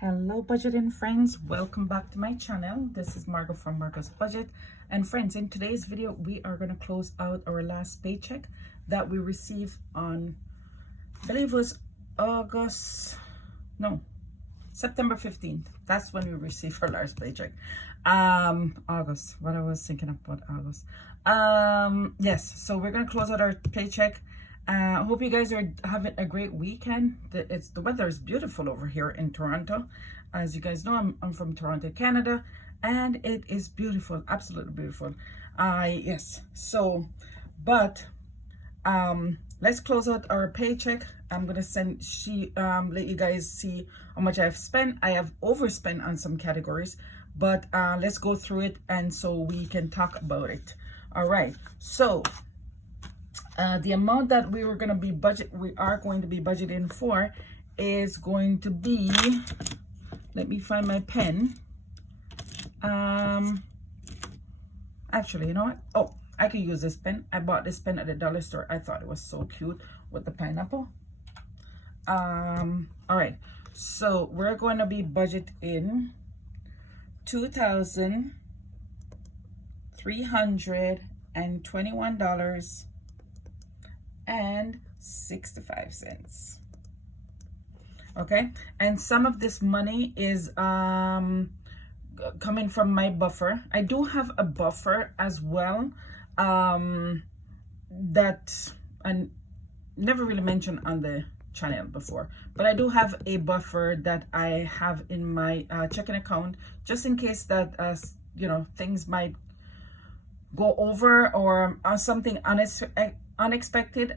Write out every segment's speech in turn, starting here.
Hello budgeting friends, welcome back to my channel. This is Margot from Margot's Budget. And friends, in today's video we are going to close out our last paycheck that we received on, I believe it was September 15th. That's when we received our last paycheck. August, what I was thinking about August. Yes, so we're going to close out our paycheck. I hope you guys are having a great weekend. The weather is beautiful over here in Toronto. As you guys know, I'm from Toronto, Canada, and it is beautiful, absolutely beautiful. Yes. So, but let's close out our paycheck. I'm gonna let you guys see how much I've spent. I have overspent on some categories, but let's go through it and so we can talk about it. All right. So. The amount that we are going to be budgeting for is going to be, let me find my pen. Actually, you know what? Oh, I could use this pen. I bought this pen at the dollar store. I thought it was so cute with the pineapple. All right. So we're going to be budgeting $2,321 and 65 cents. Okay, and some of this money is coming from my buffer. I do have a buffer as well that I never really mentioned on the channel before, but I do have a buffer that I have in my checking account just in case that you know, things might go over or something unexpected.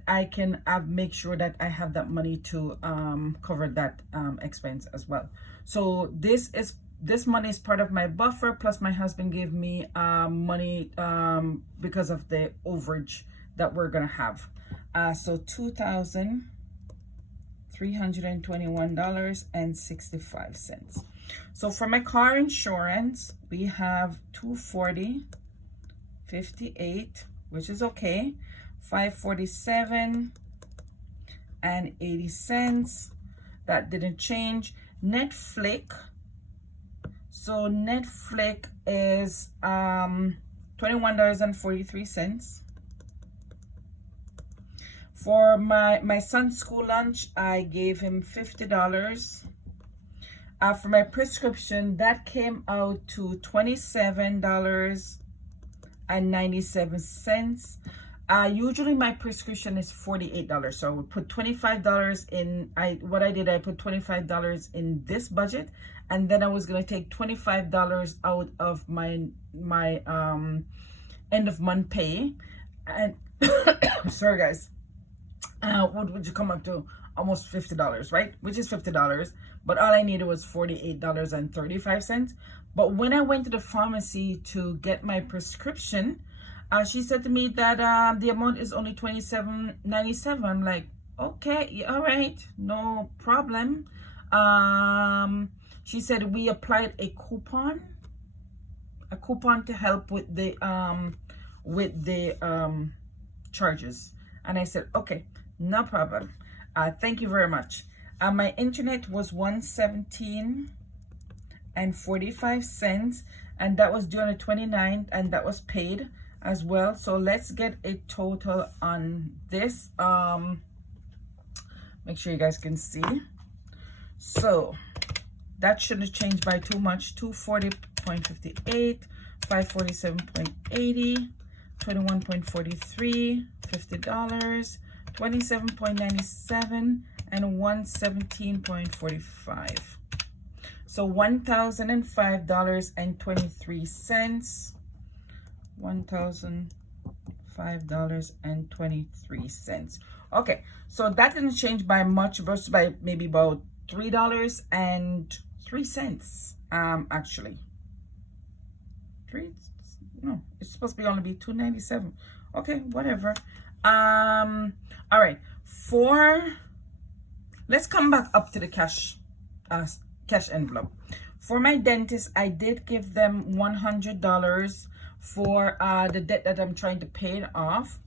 I can make sure that I have that money to cover that expense as well. So this money is part of my buffer, plus my husband gave me money because of the overage that we're gonna have. So $2,321.65. So for my car insurance, we have $240.58, which is okay. $547.80. That didn't change. Netflix. So Netflix is $21.43. For my son's school lunch, I gave him $50. For my prescription, that came out to $27.97. Usually my prescription is $48, so I would put $25 in. I put $25 in this budget, and then I was gonna take $25 out of my end of month pay, and sorry guys, what would you come up to? Almost $50, right? Which is $50, but all I needed was $48.35. But when I went to the pharmacy to get my prescription, she said to me that the amount is only $27.97. I'm like, okay, all right, no problem. She said we applied a coupon to help with the charges, and I said, okay, no problem. Thank you very much. My internet was $117.45, and that was due on the 29th, and that was paid as well. So let's get a total on this. Make sure you guys can see. So that shouldn't change by too much. 240.58, 547.80, 21.43, $50, 27.97, and 117.45. So $1,005.23. $1,005.23. Okay, so that didn't change by much versus by maybe about $3.03. Actually, it's supposed to be only be $2.97. Okay, whatever. All right, let's come back up to the cash envelope. For my dentist, I did give them $100 for the debt that I'm trying to pay off.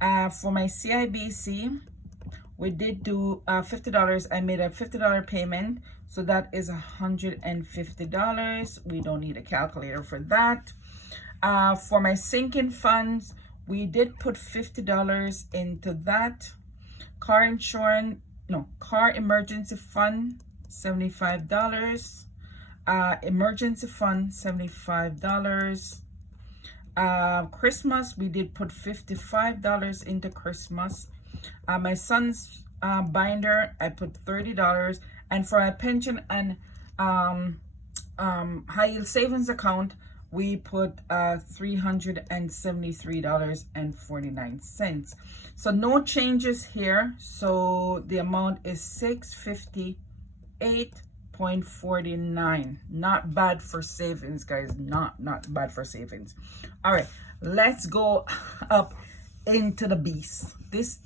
For my CIBC, we did do $50. I made a $50 payment So that is $150. We don't need a calculator for that. For my sinking funds, we did put $50 into that. Car insurance, no, car emergency fund, $75. Emergency fund, $75. Christmas, we did put $55 into Christmas. My son's binder, I put $30. And for our pension and high yield savings account, we put $373.49. So no changes here. So the amount is $658.49. Not bad for savings, guys. Not bad for savings. All right, let's go up into the beast. This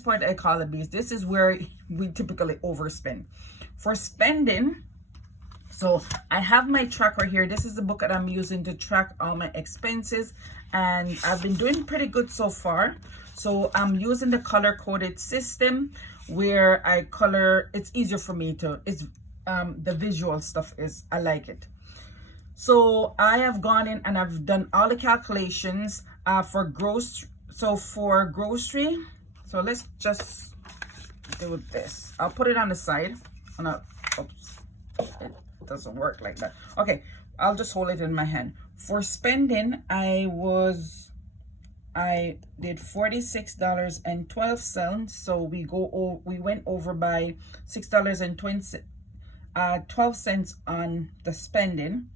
part I call the beast. This is where we typically overspend. For spending, so I have my tracker here. This is the book that I'm using to track all my expenses, and I've been doing pretty good so far. So I'm using the color coded system where I color. It's easier for me to, it's the visual stuff is, I like it. So I have gone in and I've done all the calculations for grocery. So for grocery, so let's just do this. I'll put it on the side. Oh, no, oops, it doesn't work like that. Okay, I'll just hold it in my hand. For spending, I did $46.12. So we went over by $6.12 on the spending.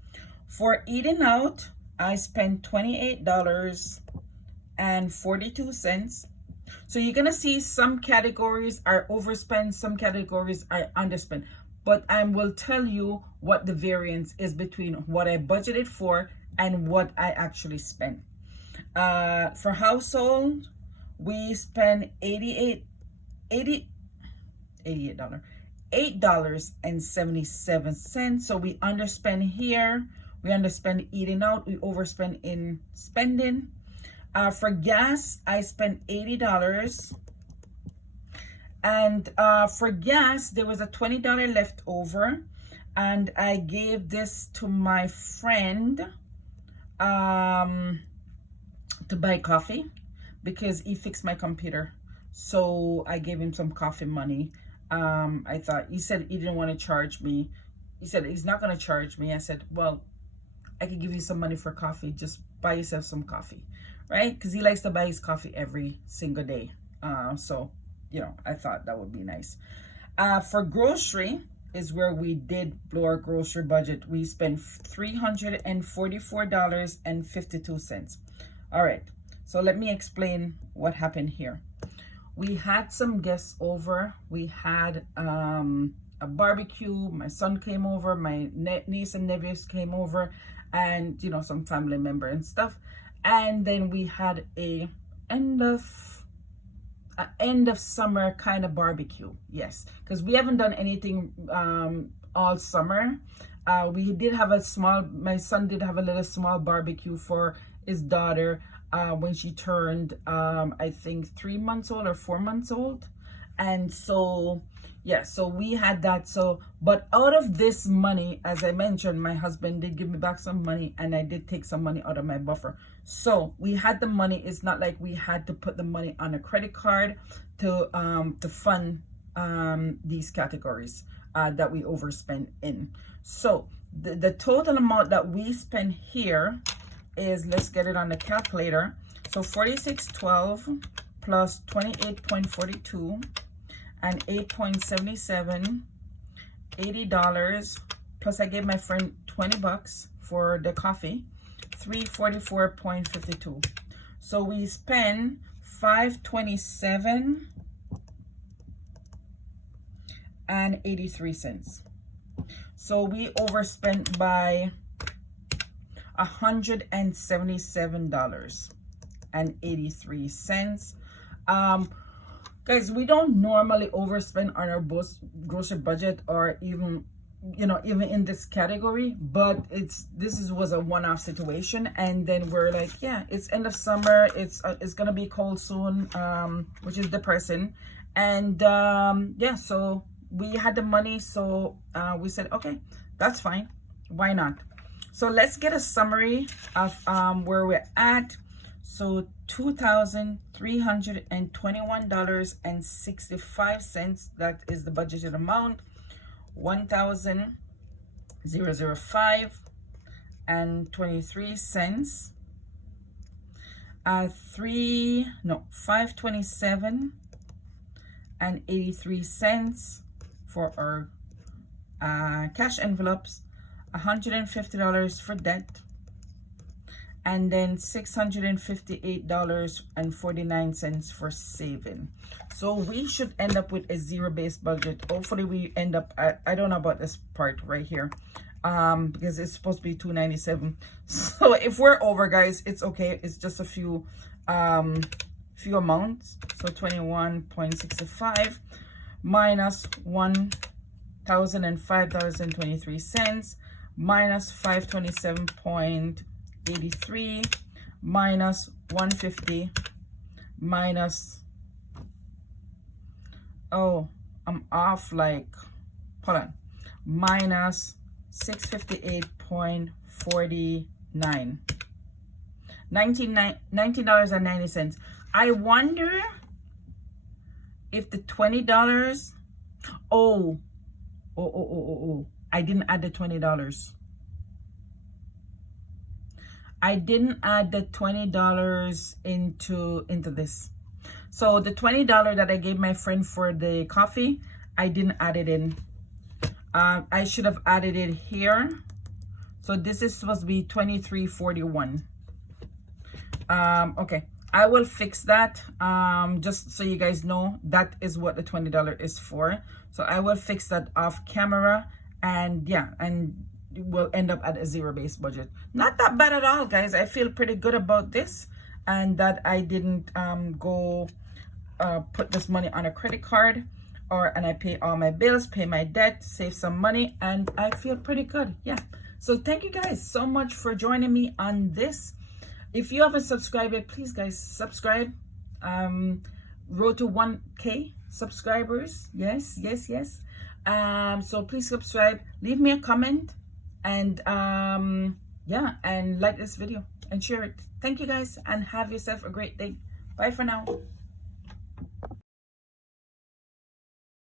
For eating out, I spent $28.42. So you're gonna see some categories are overspent, some categories are underspent, but I will tell you what the variance is between what I budgeted for and what I actually spent. For household, we spent $8.77. So we underspend here, we underspend eating out, we overspend in spending. For gas, I spent $80. And for gas, there was a $20 left over. And I gave this to my friend to buy coffee because he fixed my computer. So I gave him some coffee money. I thought, he said he didn't want to charge me. He said he's not going to charge me. I said, well, I could give you some money for coffee. Just buy yourself some coffee. Right? Because he likes to buy his coffee every single day. So, you know, I thought that would be nice. For grocery is where we did blow our grocery budget. We spent $344.52. All right. So let me explain what happened here. We had some guests over. We had a barbecue. My son came over. My niece and nephews came over. And, you know, some family member and stuff. And then we had a end of summer kind of barbecue. Yes, because we haven't done anything all summer. We did have my son did have a little small barbecue for his daughter when she turned I think 3 months old or 4 months old. And so yeah, so we had that. So but out of this money, as I mentioned, my husband did give me back some money, and I did take some money out of my buffer. So we had the money. It's not like we had to put the money on a credit card to fund these categories that we overspent in. So the total amount that we spend here is, let's get it on the calculator. So $46.12 plus $28.42 and $8.77, $80 plus I gave my friend $20 for the coffee, $344.52. So we spend $527 and 83 cents. So we overspent by $177 and 83 cents. Guys, we don't normally overspend on our grocery budget, or even, you know, even in this category, but this was a one-off situation. And then we're like, yeah, it's end of summer, it's gonna be cold soon, which is depressing. And yeah, so we had the money, so we said, okay, that's fine, why not? So let's get a summary of where we're at. So $2,321.65, that is the budgeted amount. 1,005 and 23 cents. 527 and 83 cents for our cash envelopes. $150 for debt, and then $658.49 for saving. So we should end up with a zero-based budget. Hopefully we end up at, I don't know about this part right here, because it's supposed to be $297. So if we're over, guys, it's okay. It's just a few amounts. So 21.65 minus $1,005.23 minus 527.83 minus 150 minus, oh, I'm off, like, hold on, minus 658.49, $19.90. I wonder if the $20, oh, I didn't add the $20. I didn't add the $20 into this. So the $20 that I gave my friend for the coffee, I didn't add it in. I should have added it here. So this is supposed to be $23.41. Okay, I will fix that. Just so you guys know, that is what the $20 is for. So I will fix that off camera, and yeah, and we'll end up at a zero-based budget. Not that bad at all, guys. I feel pretty good about this, and that I didn't go put this money on a credit card, and I pay all my bills, pay my debt, save some money, and I feel pretty good. Yeah. So thank you guys so much for joining me on this. If you haven't subscribed yet, please, guys, subscribe. Road to 1K subscribers. Yes. So please subscribe, leave me a comment, and yeah, and like this video and share it. Thank you guys, and have yourself a great day. Bye for now.